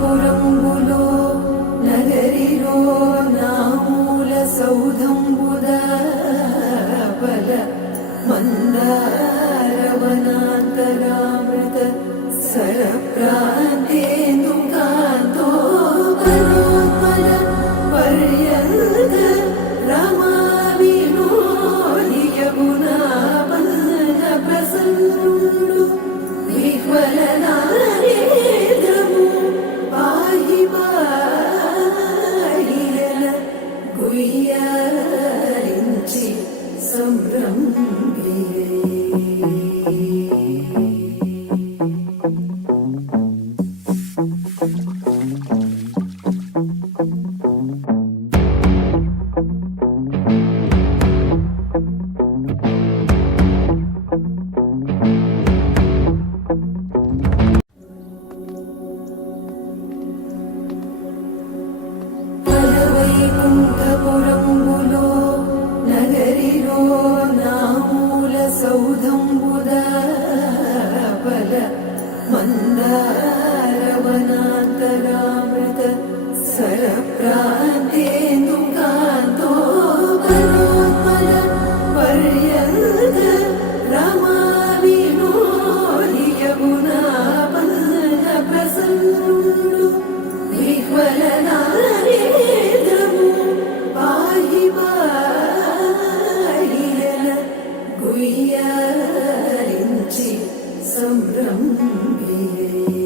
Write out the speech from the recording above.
వైకుంఠపురంబులో నగరిలో నామూల సౌధంబుదాపల మందారవనాంతరామృత సరప్రాంతేందు కాంతో కరోత్పల పర్యంత రమా వినోదియమునా బంధ ప్రసన్నుడు విహ్వలనారేంద్రము పాహి పాహియన గుయ్యారించి సంభ్రమియే. వైకుంఠపురంబులో నగరిలో నామూల సౌధంబుదాపల మందారవనాంతరామృత సరప్రాంతేందు కాంతో కరోత్పల పర్యంత రమా వినోదియమునా బంధ ప్రసన్నుడు విహ్వలనారేంద్రము పాహి పాహియన గుయ్యారించి సంభ్రమియే.